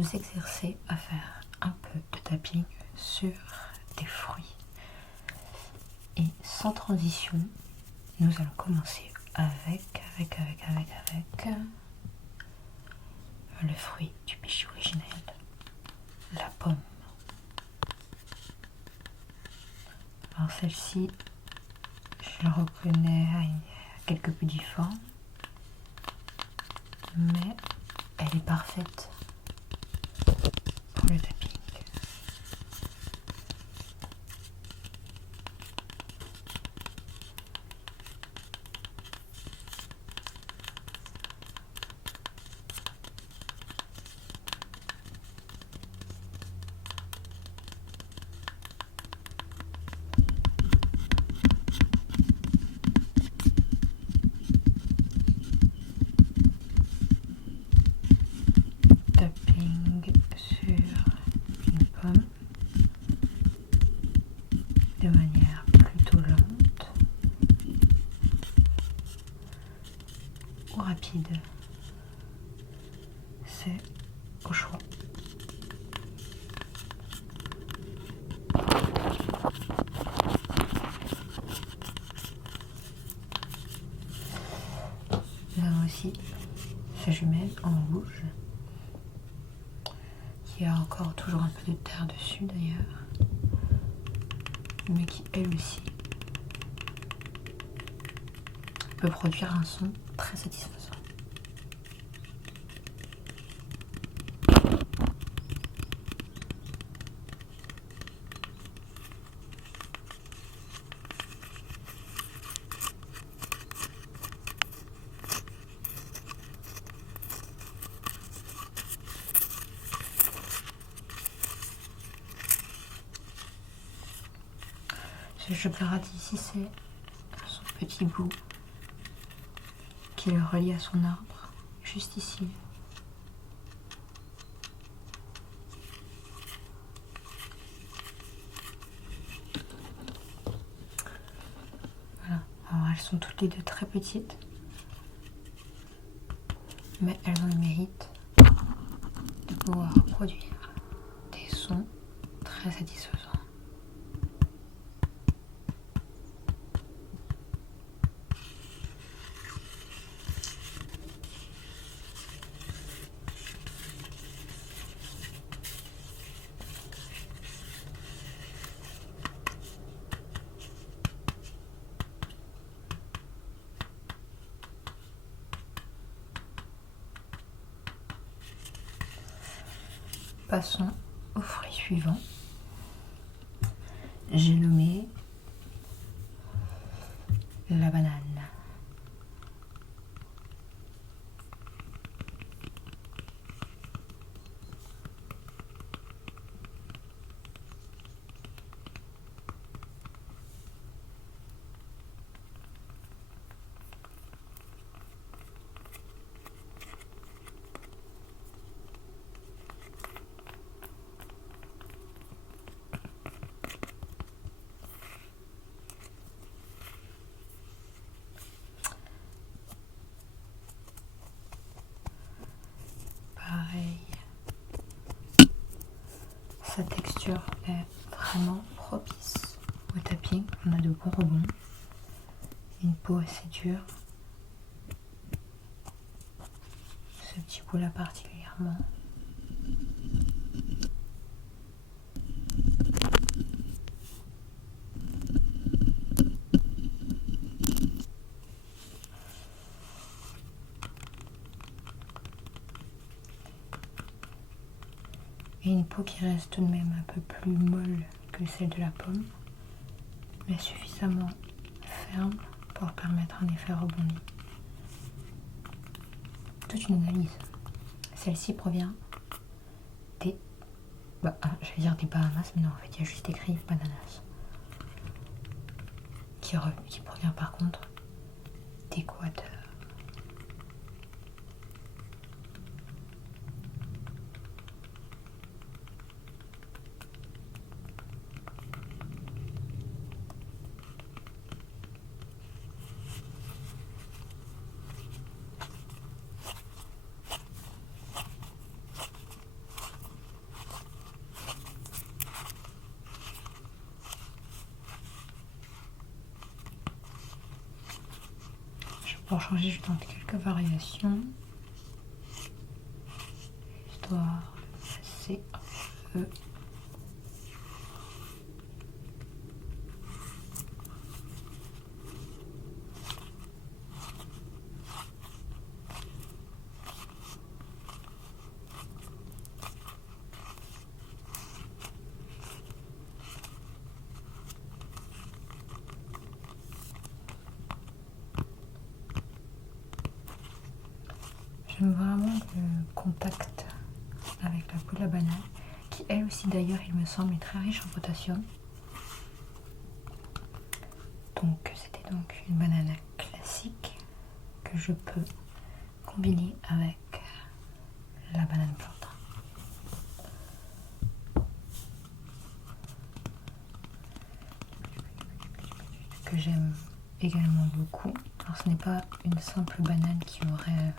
nous exercer à faire un peu de tapping sur des fruits. Et sans transition, nous allons commencer avec le fruit du péché originel, la pomme. Alors celle-ci, je la reconnais à quelques petits formes, mais elle est parfaite pour le tapping. Tapping sur une pomme de manière plutôt lente ou rapide, c'est au choix. Nous avons aussi sa jumelle en rouge qui a encore toujours un peu de terre dessus d'ailleurs, mais qui elle aussi peut produire un son très satisfaisant. Ce chocolat ici, c'est son petit bout qui le relie à son arbre, juste ici. Voilà, alors elles sont toutes les deux très petites, mais elles ont le mérite de pouvoir produire des sons très satisfaisants. Passons au fruit suivant. J'ai nommé la banane. Sa texture est vraiment propice au tapping. On a de bons rebonds, une peau assez dure. Ce petit bout là particulièrement. Et une peau qui reste tout de même un peu plus molle que celle de la pomme, mais suffisamment ferme pour permettre un effet rebondi. Toute une analyse. Celle-ci provient des... j'allais dire des Bahamas, mais non, en fait, il y a juste écrit bananas. Qui provient par contre d'Équateur. Pour changer, je tente quelques variations. Histoire de passer un peu. J'aime vraiment le contact avec la peau de la banane, qui elle aussi d'ailleurs, il me semble, est très riche en potassium. Donc c'était donc une banane classique que je peux combiner avec la banane plantain. Que j'aime également beaucoup. Alors ce n'est pas une simple banane qui aurait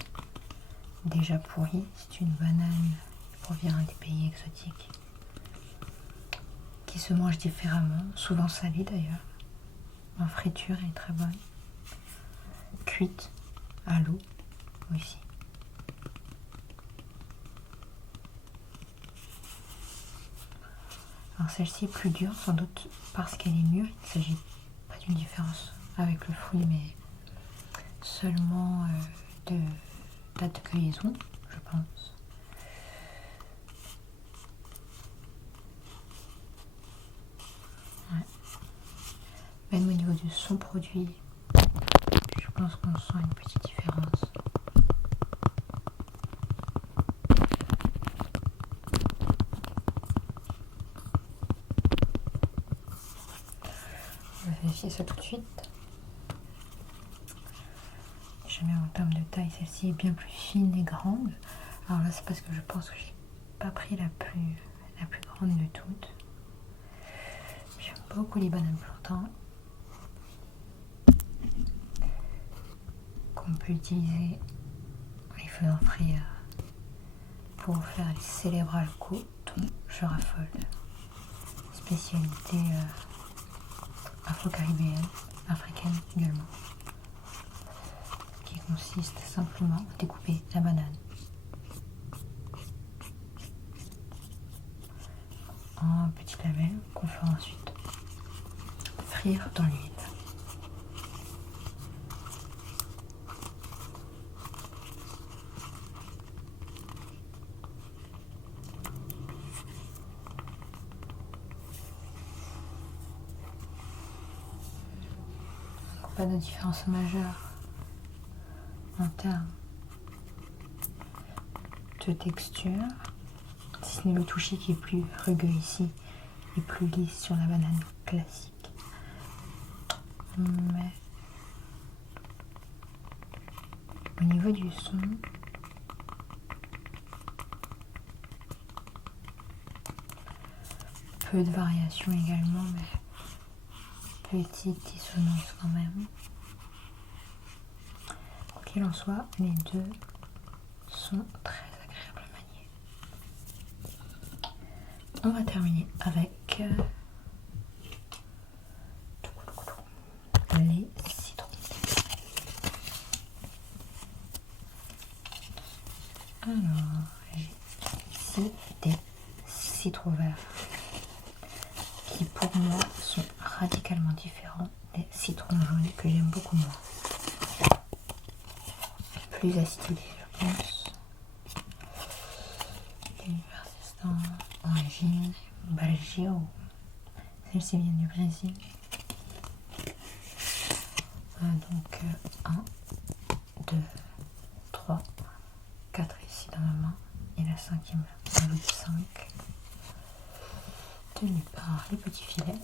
déjà pourri, c'est une banane qui provient des pays exotiques, qui se mange différemment, souvent salée d'ailleurs. En friture, elle est très bonne. Cuite à l'eau aussi. Alors celle-ci est plus dure, sans doute parce qu'elle est mûre. Il ne s'agit pas d'une différence avec le fruit, mais seulement de date de cueillison, je pense. Ouais. Même au niveau de son produit, je pense qu'on sent une petite différence. On va vérifier ça tout de suite. Jamais en termes de taille, celle-ci est bien plus fine et grande. Alors là, c'est parce que je pense que j'ai pas pris la plus grande de toutes. J'aime beaucoup les bananes plantain qu'on peut utiliser les faisant frire pour faire les célèbres alcos dont je raffole. Spécialité afro-caribéenne, africaine également, qui consiste simplement à découper la banane en petites lamelles qu'on fera ensuite frire dans l'huile. Pas de différence majeure en termes de texture, si ce n'est le toucher qui est plus rugueux ici et plus lisse sur la banane classique. Mais au niveau du son, peu de variations également, mais petite dissonance quand même. Quoi qu'il en soit, les deux sont très agréables à manier. On va terminer avec les citrons. Alors, j'ai ici des citrons verts qui pour moi sont radicalement différents des citrons jaunes que j'aime beaucoup moins. Plus acidulés, je pense. Persistant, origine, Belgio. Celle-ci vient du Brésil. Donc 1, 2, 3, 4 ici dans ma main. Et la cinquième, la lot de 5. Tenue par les petits filets.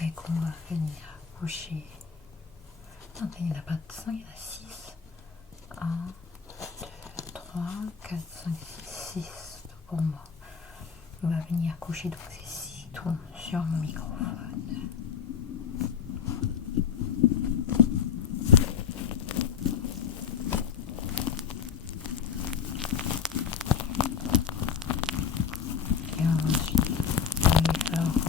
Et qu'on va venir coucher. Non, il n'y en a pas 5, il y en a 6 1, 2, 3, 4, 5, 6, 6 pour moi. On va venir coucher donc ces 6 tours sur mon microphone. Et ensuite, on va les faire rouler.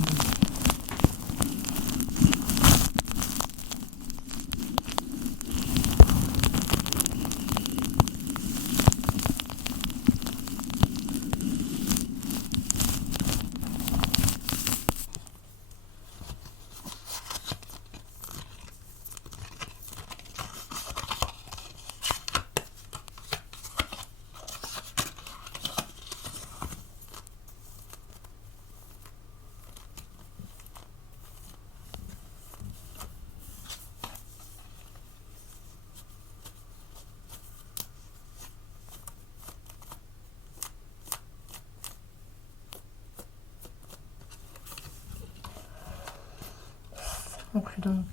On conclut donc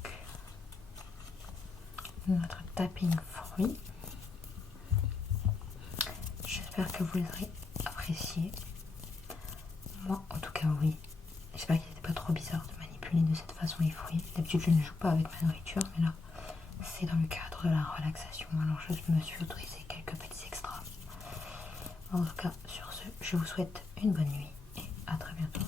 notre tapping fruit. J'espère que vous l'aurez apprécié. Moi, en tout cas, oui. J'espère qu'il n'était pas trop bizarre de manipuler de cette façon les fruits. D'habitude, je ne joue pas avec ma nourriture, mais là, c'est dans le cadre de la relaxation. Alors, je me suis autorisé quelques petits extras. En tout cas, sur ce, je vous souhaite une bonne nuit et à très bientôt.